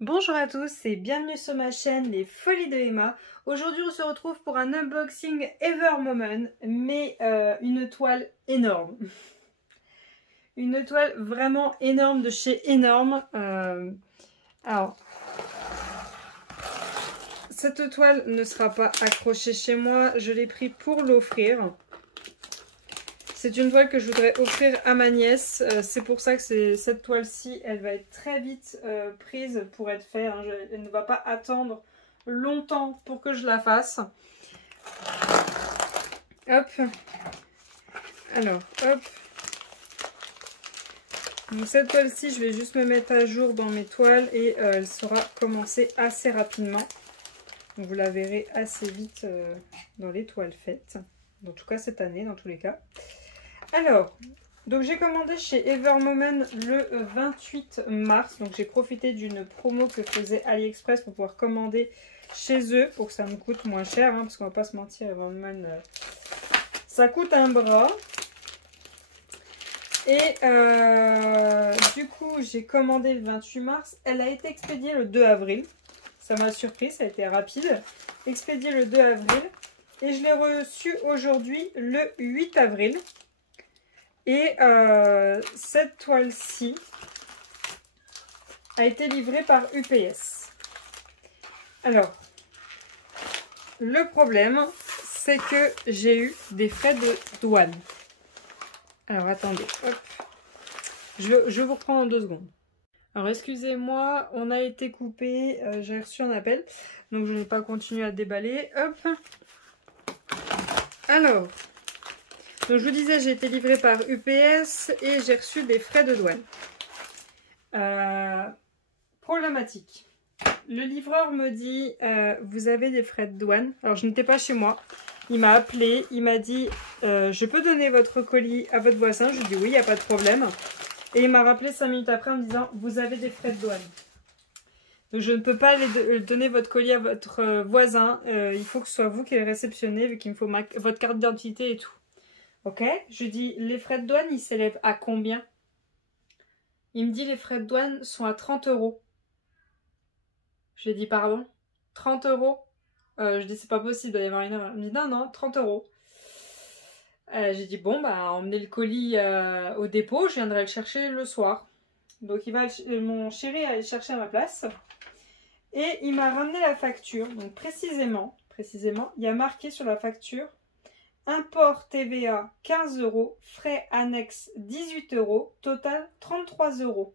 Bonjour à tous et bienvenue sur ma chaîne Les Folies de Emma. Aujourd'hui on se retrouve pour un unboxing Evermomen, mais une toile énorme. Une toile vraiment énorme de chez Énorme. Alors, cette toile ne sera pas accrochée chez moi, je l'ai pris pour l'offrir. C'est une toile que je voudrais offrir à ma nièce. C'est pour ça que cette toile-ci, elle va être très vite prise pour être faite. Hein. Elle ne va pas attendre longtemps pour que je la fasse. Hop. Alors, hop. Donc cette toile-ci, je vais juste me mettre à jour dans mes toiles et elle sera commencée assez rapidement. Donc vous la verrez assez vite dans les toiles faites. En tout cas cette année, dans tous les cas. Alors, donc j'ai commandé chez Evermomen le 28 mars. Donc j'ai profité d'une promo que faisait AliExpress pour pouvoir commander chez eux pour que ça me coûte moins cher. Hein, parce qu'on va pas se mentir, Evermomen, ça coûte un bras. Et du coup, j'ai commandé le 28 mars. Elle a été expédiée le 2 avril. Ça m'a surpris, ça a été rapide. Expédiée le 2 avril. Et je l'ai reçue aujourd'hui le 8 avril. Et cette toile-ci a été livrée par UPS. Alors, le problème, c'est que j'ai eu des frais de douane. Alors, attendez, hop. Je vous reprends en 2 secondes. Alors, excusez-moi, on a été coupé, j'ai reçu un appel, donc je n'ai pas continué à déballer. Hop. Alors... Donc je vous disais, j'ai été livrée par UPS et j'ai reçu des frais de douane. Problématique. Le livreur me dit, vous avez des frais de douane. Alors je n'étais pas chez moi. Il m'a appelé, il m'a dit, je peux donner votre colis à votre voisin. Je lui ai dit oui, il n'y a pas de problème. Et il m'a rappelé 5 minutes après en me disant, vous avez des frais de douane. Donc je ne peux pas donner votre colis à votre voisin. Il faut que ce soit vous qui le réceptionnez, vu qu'il me faut votre carte d'identité et tout. Ok, je dis, les frais de douane, ils s'élèvent à combien? Il me dit, les frais de douane sont à 30 €. Je lui ai dit, pardon? 30 €? Je dis, c'est pas possible, il doit y avoir une erreur. Il me dit, non, non, 30 €. J'ai dit, bon, bah, emmenez le colis au dépôt, je viendrai le chercher le soir. Donc, mon chéri allait le chercher à ma place. Et il m'a ramené la facture. Donc, précisément, il y a marqué sur la facture, import TVA 15 €, frais annexes 18 €, total 33 €.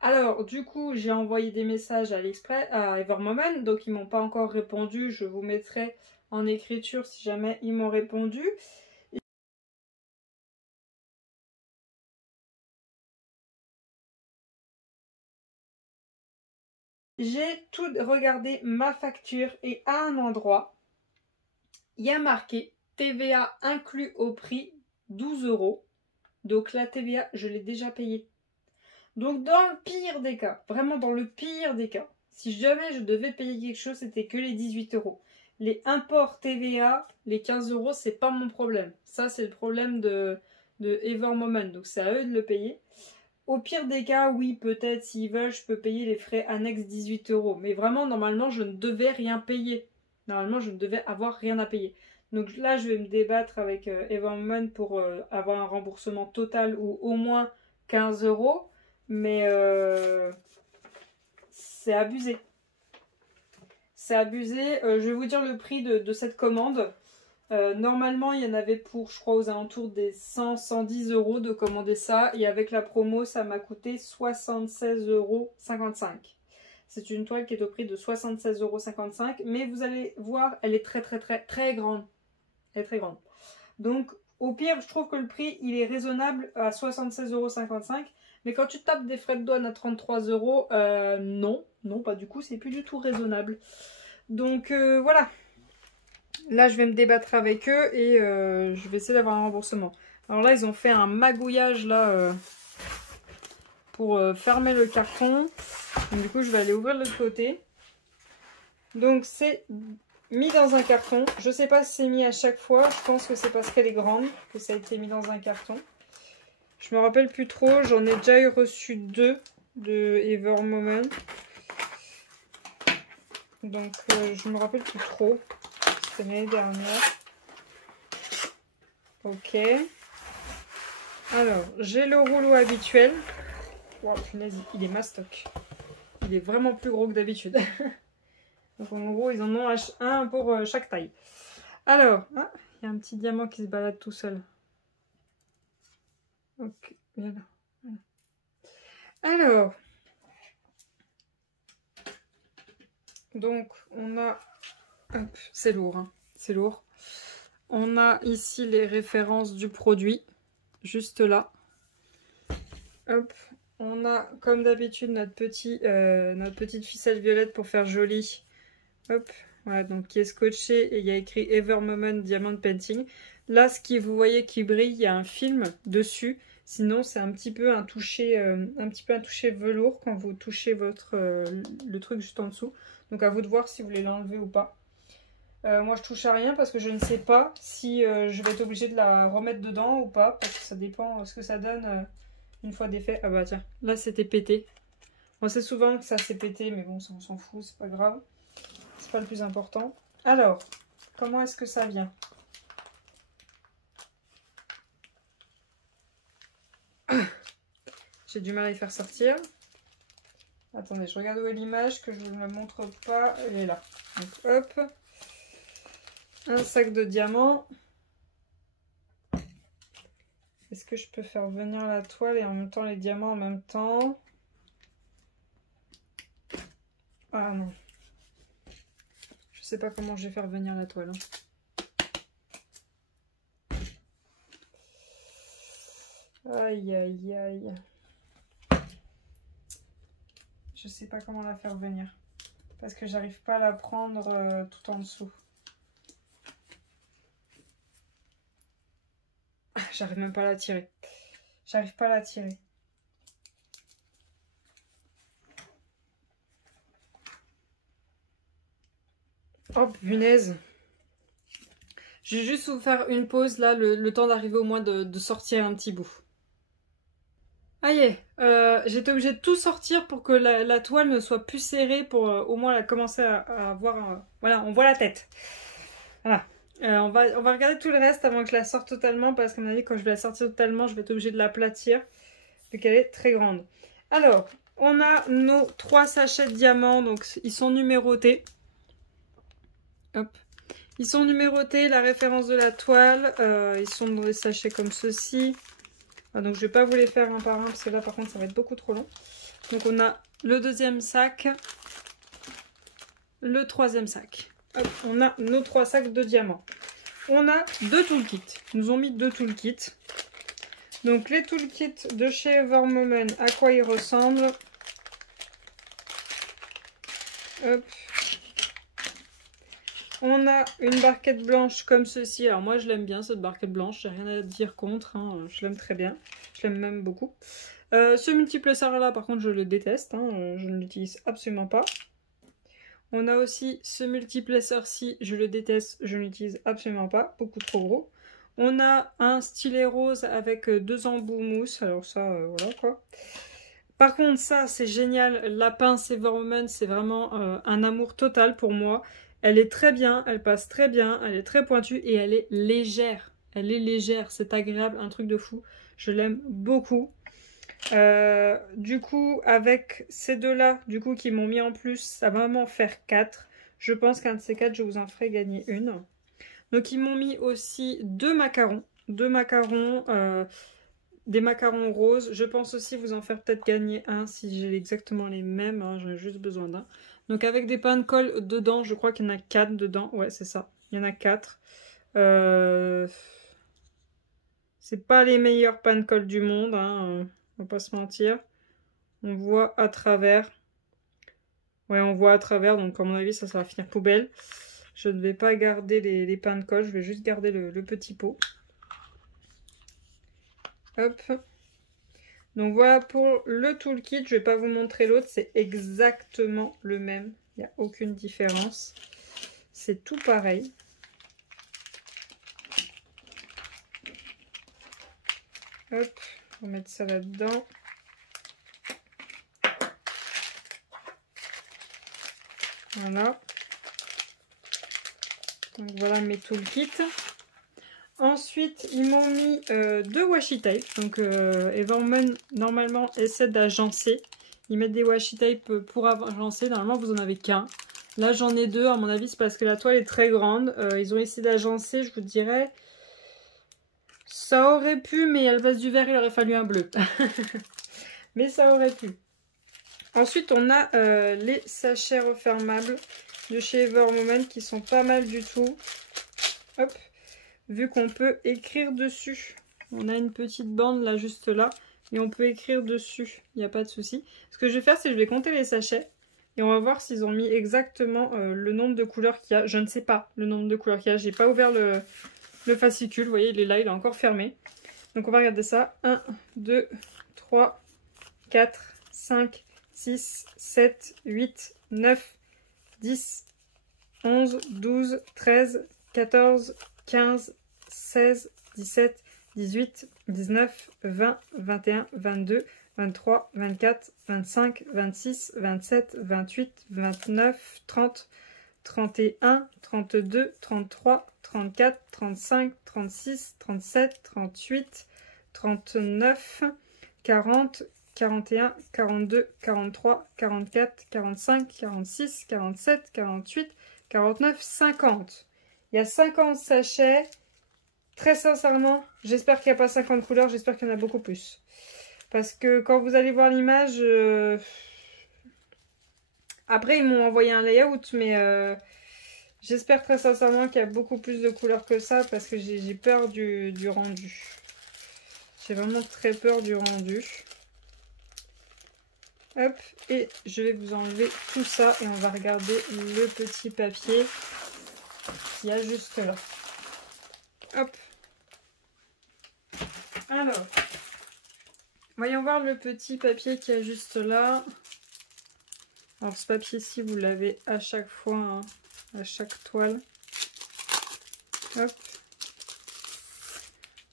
Alors du coup j'ai envoyé des messages à Evermomen, donc ils m'ont pas encore répondu. Je vous mettrai en écriture si jamais ils m'ont répondu. J'ai tout regardé ma facture et à un endroit il y a marqué TVA inclus au prix 12 €. Donc la TVA je l'ai déjà payée. Donc dans le pire des cas, vraiment dans le pire des cas, si jamais je devais payer quelque chose, c'était que les 18 €. Les imports TVA, les 15 €, c'est pas mon problème. Ça, c'est le problème de Evermomen, donc c'est à eux de le payer. Au pire des cas, oui, peut-être, s'ils veulent, je peux payer les frais annexes 18 €. Mais vraiment, normalement, je ne devais rien payer. Normalement, je ne devais avoir rien à payer. Donc là, je vais me débattre avec Evermomen pour avoir un remboursement total ou au moins 15 €. Mais c'est abusé. C'est abusé. Je vais vous dire le prix de cette commande. Normalement, il y en avait pour, je crois, aux alentours des 100-110 € de commander ça. Et avec la promo, ça m'a coûté 76,55 €. C'est une toile qui est au prix de 76,55 €. Mais vous allez voir, elle est très très très très grande. Elle est très grande. Donc, au pire, je trouve que le prix, il est raisonnable à 76,55 €. Mais quand tu tapes des frais de douane à 33 €, non, pas du coup, c'est plus du tout raisonnable. Donc voilà. Là, je vais me débattre avec eux et je vais essayer d'avoir un remboursement. Alors là, ils ont fait un magouillage là pour fermer le carton. Donc, du coup, je vais aller ouvrir de l'autre côté. Donc c'est mis dans un carton. Je sais pas si c'est mis à chaque fois. Je pense que c'est parce qu'elle est grande que ça a été mis dans un carton. Je me rappelle plus trop. J'en ai déjà eu reçu 2. de Ever Moment. Donc je me rappelle plus trop. C'était l'année dernière. Ok. Alors, j'ai le rouleau habituel. Wow, punaise, il est mastoc. Il est vraiment plus gros que d'habitude. Donc en gros, ils en ont un pour chaque taille. Alors, ah, il y a un petit diamant qui se balade tout seul. Ok, voilà. Alors, donc on a... Hop, c'est lourd, hein, c'est lourd. On a ici les références du produit, juste là. Hop, on a comme d'habitude notre petite ficelle violette pour faire joli. Hop, voilà, donc qui est scotché et il y a écrit Ever Moment Diamond Painting. Là, ce que vous voyez qui brille, il y a un film dessus. Sinon, c'est un petit peu un toucher velours quand vous touchez le truc juste en dessous. Donc à vous de voir si vous voulez l'enlever ou pas. Moi, je touche à rien parce que je ne sais pas si je vais être obligée de la remettre dedans ou pas. Parce que ça dépend ce que ça donne une fois défait. Ah bah tiens, là c'était pété. On sait souvent que ça s'est pété, mais bon, ça on s'en fout, c'est pas grave. C'est pas le plus important. Alors, comment est-ce que ça vient? J'ai du mal à y faire sortir. Attendez, je regarde où est l'image, que je ne vous la montre pas. Elle est là. Donc hop. Un sac de diamants. Est-ce que je peux faire venir la toile et en même temps les diamants en même temps? Ah non. Je sais pas comment je vais faire venir la toile. Aïe aïe aïe. Je sais pas comment la faire venir. Parce que j'arrive pas à la prendre tout en dessous. Ah, j'arrive même pas à la tirer. J'arrive pas à la tirer. Oh punaise. Je vais juste vous faire une pause là, le temps d'arriver au moins de sortir un petit bout. Aïe, j'étais obligée de tout sortir pour que la toile ne soit plus serrée pour au moins la commencer à voir. Voilà, on voit la tête. Voilà. On va regarder tout le reste avant que je la sorte totalement parce qu'à mon avis, quand je vais la sortir totalement, je vais être obligée de l'aplatir vu qu'elle est très grande. Alors, on a nos 3 sachets de diamants, donc ils sont numérotés. Hop. Ils sont numérotés, la référence de la toile, ils sont dans des sachets comme ceci. Ah, donc je vais pas vous les faire un par un parce que là par contre ça va être beaucoup trop long. Donc on a le deuxième sac, le troisième sac. Hop, on a nos 3 sacs de diamants. On a 2 toolkits. Ils nous ont mis 2 toolkits. Donc les toolkits de chez Ever Moment, à quoi ils ressemblent? Hop. On a une barquette blanche comme ceci. Alors moi je l'aime bien cette barquette blanche, j'ai rien à dire contre, hein. Je l'aime très bien, je l'aime même beaucoup. Ce multiplesseur là par contre je le déteste, hein. Je ne l'utilise absolument pas. On a aussi ce multiplesseur-ci, je le déteste, je ne l'utilise absolument pas, beaucoup trop gros. On a un stylet rose avec 2 embouts mousse, alors ça voilà quoi. Par contre ça c'est génial, la pince Ever Moment c'est vraiment un amour total pour moi. Elle est très bien, elle passe très bien, elle est très pointue et elle est légère. Elle est légère, c'est agréable, un truc de fou. Je l'aime beaucoup. Du coup, avec ces deux-là, du coup, qui m'ont mis en plus, ça va m'en faire 4. Je pense qu'un de ces 4, je vous en ferai gagner une. Donc, ils m'ont mis aussi 2 macarons. 2 macarons, des macarons roses. Je pense aussi vous en faire peut-être gagner un si j'ai exactement les mêmes. Hein, j'en ai juste besoin d'un. Donc avec des pains de colle dedans, je crois qu'il y en a 4 dedans. Ouais, c'est ça. Il y en a 4. C'est pas les meilleurs pains de colle du monde, hein, on va pas se mentir. On voit à travers. Ouais, on voit à travers, donc à mon avis, ça va finir poubelle. Je ne vais pas garder les pains de colle, je vais juste garder le petit pot. Hop. Donc voilà pour le toolkit, je ne vais pas vous montrer l'autre, c'est exactement le même. Il n'y a aucune différence. C'est tout pareil. Hop, on va mettre ça là-dedans. Voilà. Donc voilà mes toolkits. Ensuite, ils m'ont mis 2 washi tape. Donc Everman normalement essaie d'agencer. Ils mettent des washi tape pour agencer. Normalement, vous en avez qu'un. Là, j'en ai 2. À mon avis, c'est parce que la toile est très grande. Ils ont essayé d'agencer, je vous dirais. Ça aurait pu, mais à la place du vert, il aurait fallu un bleu. Mais ça aurait pu. Ensuite, on a les sachets refermables de chez Everwoman qui sont pas mal du tout. Hop. Vu qu'on peut écrire dessus. On a une petite bande là, juste là. Et on peut écrire dessus. Il n'y a pas de souci. Ce que je vais faire, c'est que je vais compter les sachets. Et on va voir s'ils ont mis exactement le nombre de couleurs qu'il y a. Je ne sais pas le nombre de couleurs qu'il y a. J'ai pas ouvert le fascicule. Vous voyez, il est là, il est encore fermé. Donc on va regarder ça. 1, 2, 3, 4, 5, 6, 7, 8, 9, 10, 11, 12, 13, 14, 15, 16, 17, 18, 19, 20, 21, 22, 23, 24, 25, 26, 27, 28, 29, 30, 31, 32, 33, 34, 35, 36, 37, 38, 39, 40, 41, 42, 43, 44, 45, 46, 47, 48, 49, 50. Il y a 50 sachets. Très sincèrement, j'espère qu'il n'y a pas 50 couleurs, j'espère qu'il y en a beaucoup plus. Parce que quand vous allez voir l'image... Après, ils m'ont envoyé un layout, mais j'espère très sincèrement qu'il y a beaucoup plus de couleurs que ça, parce que j'ai peur du rendu. J'ai vraiment très peur du rendu. Hop, et je vais vous enlever tout ça, et on va regarder le petit papier qu'il y a juste là. Hop. Alors, voyons voir le petit papier qu'il y a juste là. Alors ce papier-ci, vous l'avez à chaque fois, hein, à chaque toile. Hop.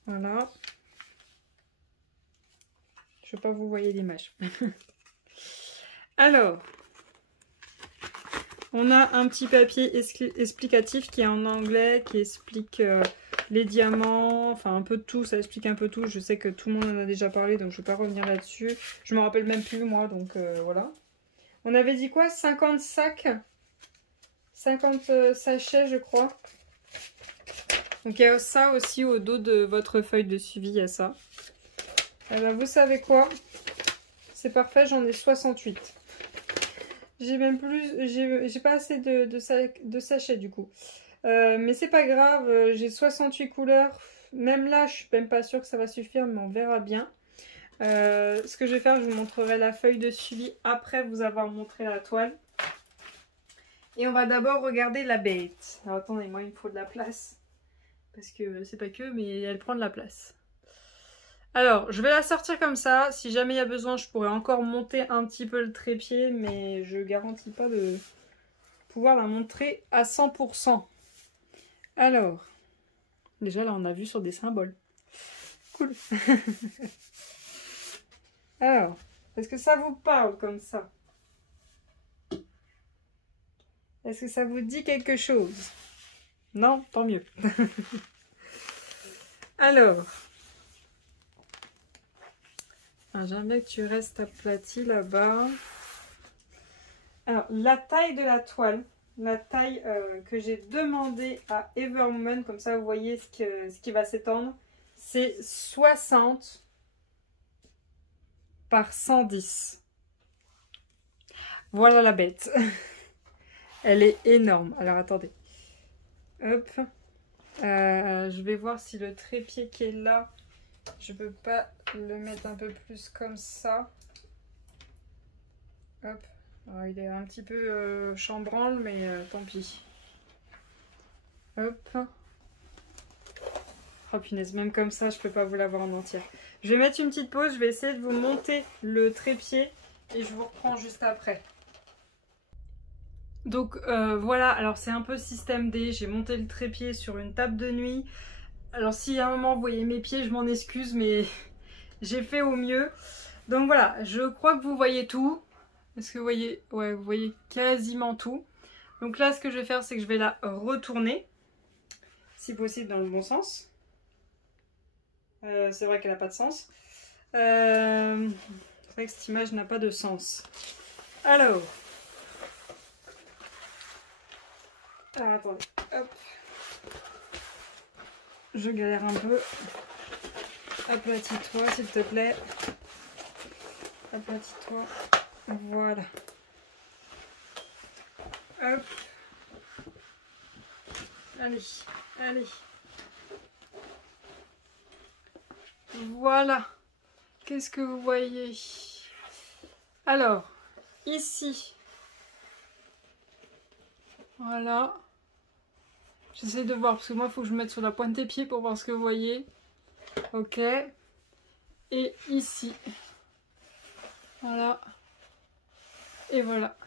Voilà. Je ne sais pas vous voyez l'image. Alors, on a un petit papier explicatif qui est en anglais, qui explique les diamants, enfin un peu de tout, ça explique un peu tout. Je sais que tout le monde en a déjà parlé, donc je ne vais pas revenir là-dessus. Je ne me rappelle même plus moi, donc voilà. On avait dit quoi? 50 sacs? 50 sachets, je crois. Donc il y a ça aussi au dos de votre feuille de suivi, il y a ça. Alors vous savez quoi? C'est parfait, j'en ai 68. J'ai même plus, j'ai pas assez de sachets du coup. Mais c'est pas grave, j'ai 68 couleurs. Même là, je suis même pas sûre que ça va suffire, mais on verra bien. Ce que je vais faire, je vous montrerai la feuille de suivi après vous avoir montré la toile. Et on va d'abord regarder la bête. Alors attendez, moi il me faut de la place. Parce que c'est pas que, mais elle prend de la place. Alors, je vais la sortir comme ça. Si jamais il y a besoin, je pourrais encore monter un petit peu le trépied. Mais je garantis pas de pouvoir la montrer à 100%. Alors, déjà là on a vu sur des symboles. Cool. Alors, est-ce que ça vous parle comme ça? Est-ce que ça vous dit quelque chose? Non, tant mieux. Alors, j'aime bien que tu restes aplati là-bas. Alors, la taille de la toile, la taille que j'ai demandé à Everwoman, comme ça vous voyez ce qui va s'étendre, c'est 60 par 110. Voilà la bête. Elle est énorme. Alors attendez. Hop. Je vais voir si le trépied qui est là, je peux pas le mettre un peu plus comme ça. Hop. Alors, il est un petit peu chambranle, mais tant pis. Hop. Oh punaise, même comme ça, je peux pas vous l'avoir en entière. Je vais mettre une petite pause, je vais essayer de vous monter le trépied et je vous reprends juste après. Donc voilà, alors c'est un peu système D, j'ai monté le trépied sur une table de nuit. Alors si à un moment vous voyez mes pieds, je m'en excuse, mais j'ai fait au mieux. Donc voilà, je crois que vous voyez tout. Est-ce que vous voyez? Ouais, vous voyez quasiment tout. Donc là, ce que je vais faire, c'est que je vais la retourner, si possible dans le bon sens. C'est vrai qu'elle n'a pas de sens. C'est vrai que cette image n'a pas de sens. Alors, attendez, hop. Je galère un peu. Aplatis-toi, s'il te plaît. Aplatis-toi. Voilà. Hop. Allez, allez. Voilà. Qu'est-ce que vous voyez? Alors, ici. Voilà. J'essaie de voir, parce que moi, il faut que je me mette sur la pointe des pieds pour voir ce que vous voyez. Ok. Et ici. Voilà. Et voilà.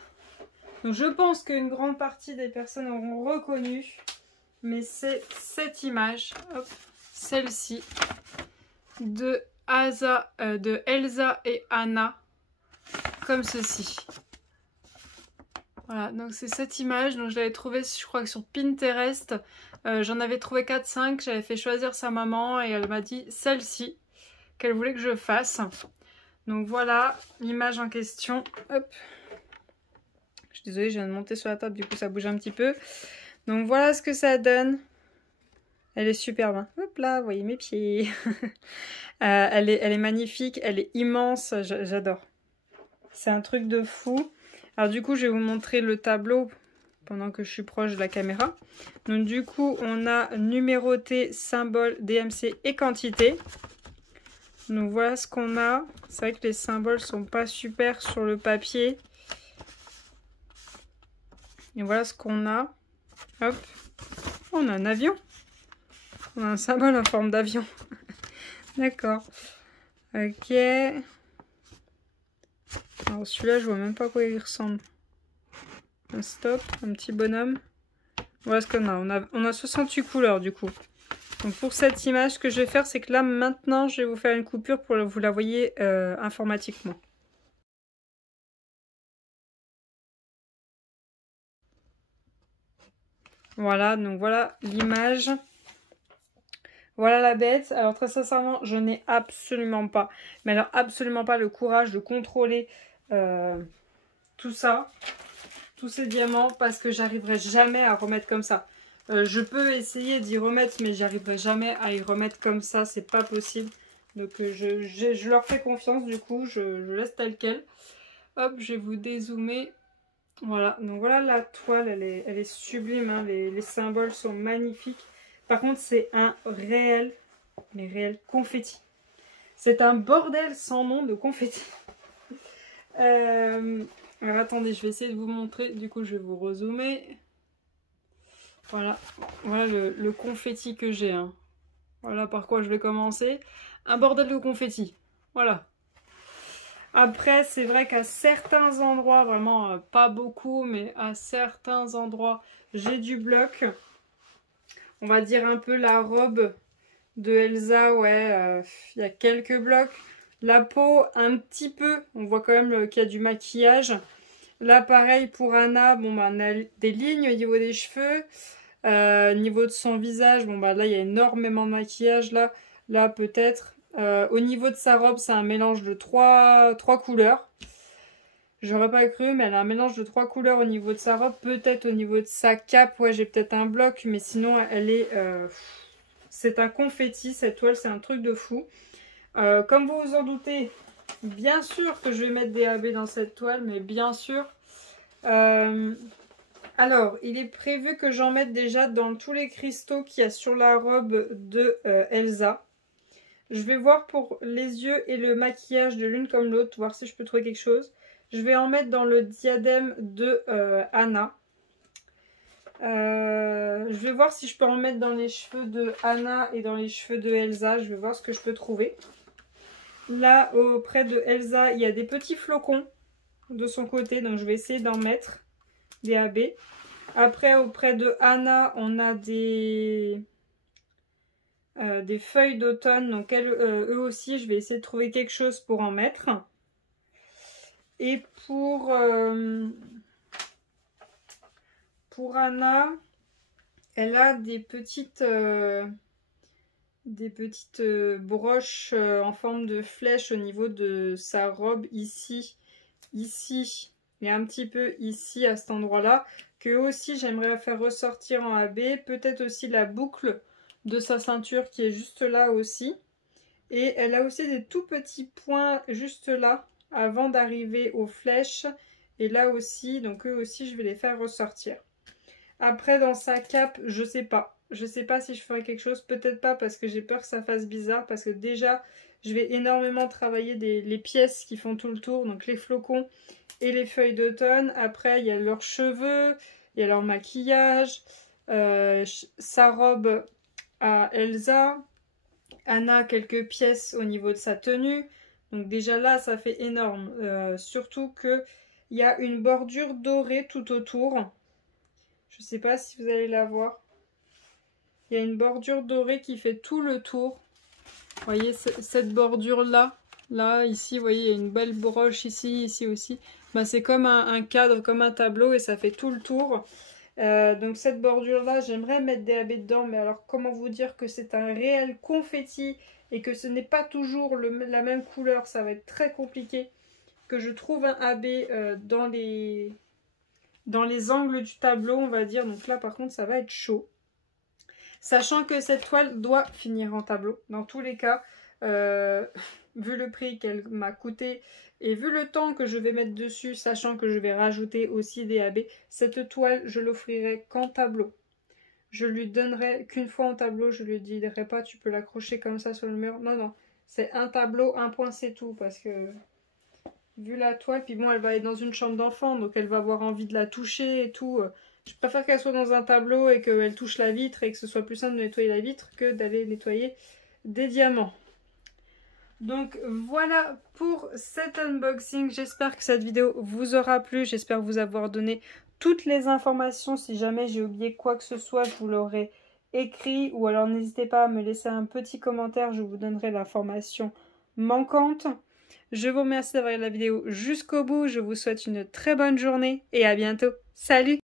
Donc, je pense qu'une grande partie des personnes auront reconnu. Mais c'est cette image. Hop. Celle-ci. De Elsa et Anna. Comme ceci. Voilà, donc c'est cette image, donc je l'avais trouvée, je crois que sur Pinterest, j'en avais trouvé 4-5, j'avais fait choisir sa maman et elle m'a dit celle-ci qu'elle voulait que je fasse. Donc voilà l'image en question. Hop. Je suis désolée, je viens de monter sur la table, du coup ça bouge un petit peu. Donc voilà ce que ça donne. Elle est superbe, hein. Hop là, vous voyez mes pieds. Elle est magnifique, elle est immense, j'adore. C'est un truc de fou. Alors du coup, je vais vous montrer le tableau pendant que je suis proche de la caméra. Donc du coup, on a numéroté, symbole, DMC et quantité. Donc voilà ce qu'on a. C'est vrai que les symboles sont pas super sur le papier. Et voilà ce qu'on a. Hop. On a un avion. On a un symbole en forme d'avion. D'accord. Ok. Alors celui-là, je vois même pas à quoi il ressemble. Un stop, un petit bonhomme. Voilà ce qu'on a. On a 68 couleurs du coup. Donc pour cette image, ce que je vais faire, c'est que là, maintenant, je vais vous faire une coupure pour que vous la voyez informatiquement. Voilà, donc voilà l'image. Voilà la bête. Alors très sincèrement, je n'ai absolument pas, mais alors absolument pas le courage de contrôler tout ça, tous ces diamants, parce que j'arriverai jamais à remettre comme ça. Je peux essayer d'y remettre, mais j'arriverai jamais à y remettre comme ça, c'est pas possible. Donc je leur fais confiance, du coup, je laisse tel quel. Hop, je vais vous dézoomer. Voilà, donc voilà la toile, elle est sublime, hein. Les symboles sont magnifiques. Par contre, c'est un réel, mais réel confetti. C'est un bordel sans nom de confetti. Alors attendez, je vais essayer de vous montrer. Du coup, je vais vous rezoomer. Voilà, voilà le confetti que j'ai, hein. Voilà par quoi je vais commencer. Un bordel de confetti. Voilà. Après, c'est vrai qu'à certains endroits, vraiment pas beaucoup, mais à certains endroits, j'ai du bloc. On va dire un peu la robe de Elsa, ouais, il y a quelques blocs. La peau, un petit peu, on voit quand même qu'il y a du maquillage. Là, pareil pour Anna, bon, bah, on a des lignes au niveau des cheveux. Au niveau de son visage, bon, bah, là, il y a énormément de maquillage. Là peut-être. Au niveau de sa robe, c'est un mélange de trois couleurs. J'aurais pas cru, mais elle a un mélange de 3 couleurs au niveau de sa robe. Peut-être au niveau de sa cape, ouais, j'ai peut-être un bloc, mais sinon, elle est... c'est un confetti, cette toile, c'est un truc de fou. Comme vous vous en doutez, bien sûr que je vais mettre des AB dans cette toile, mais bien sûr. Alors, il est prévu que j'en mette déjà dans tous les cristaux qu'il y a sur la robe de Elsa. Je vais voir pour les yeux et le maquillage de l'une comme l'autre, voir si je peux trouver quelque chose. Je vais en mettre dans le diadème de Anna. Je vais voir si je peux en mettre dans les cheveux de Anna et dans les cheveux de Elsa. Je vais voir ce que je peux trouver. Là, auprès de Elsa, il y a des petits flocons de son côté. Donc, je vais essayer d'en mettre des AB. Après, auprès de Anna, on a des feuilles d'automne. Donc, eux aussi, je vais essayer de trouver quelque chose pour en mettre. Et Pour Anna, elle a des petites broches en forme de flèche au niveau de sa robe ici et un petit peu ici à cet endroit-là, que aussi j'aimerais faire ressortir en AB. Peut-être aussi la boucle de sa ceinture qui est juste là aussi. Et elle a aussi des tout petits points juste là avant d'arriver aux flèches. Et là aussi, donc eux aussi je vais les faire ressortir. Après dans sa cape, je sais pas. Je sais pas si je ferai quelque chose, peut-être pas parce que j'ai peur que ça fasse bizarre. Parce que déjà, je vais énormément travailler les pièces qui font tout le tour. Donc les flocons et les feuilles d'automne. Après, il y a leurs cheveux, il y a leur maquillage, sa robe à Elsa. Anna, quelques pièces au niveau de sa tenue. Donc déjà là, ça fait énorme. Surtout qu'il y a une bordure dorée tout autour. Je ne sais pas si vous allez la voir. Il y a une bordure dorée qui fait tout le tour. Vous voyez cette bordure-là. Là, ici, vous voyez, il y a une belle broche ici, ici aussi. Ben, c'est comme un cadre, comme un tableau et ça fait tout le tour. Donc cette bordure-là, j'aimerais mettre des AB dedans. Mais alors, comment vous dire que c'est un réel confetti et que ce n'est pas toujours la même couleur. Ça va être très compliqué. Que je trouve un AB dans les angles du tableau, on va dire. Donc là, par contre, ça va être chaud. Sachant que cette toile doit finir en tableau. Dans tous les cas, vu le prix qu'elle m'a coûté et vu le temps que je vais mettre dessus, sachant que je vais rajouter aussi des AB, cette toile, je l'offrirai qu'en tableau. Je lui donnerai qu'une fois en tableau, je lui dirai pas tu peux l'accrocher comme ça sur le mur. Non, non, c'est un tableau, un point, c'est tout. Parce que vu la toile, puis bon, elle va être dans une chambre d'enfant, donc elle va avoir envie de la toucher et tout. Je préfère qu'elle soit dans un tableau et qu'elle touche la vitre et que ce soit plus simple de nettoyer la vitre que d'aller nettoyer des diamants. Donc voilà pour cet unboxing. J'espère que cette vidéo vous aura plu. J'espère vous avoir donné toutes les informations. Si jamais j'ai oublié quoi que ce soit, je vous l'aurai écrit. Ou alors n'hésitez pas à me laisser un petit commentaire. Je vous donnerai l'information manquante. Je vous remercie d'avoir regardé la vidéo jusqu'au bout. Je vous souhaite une très bonne journée et à bientôt. Salut!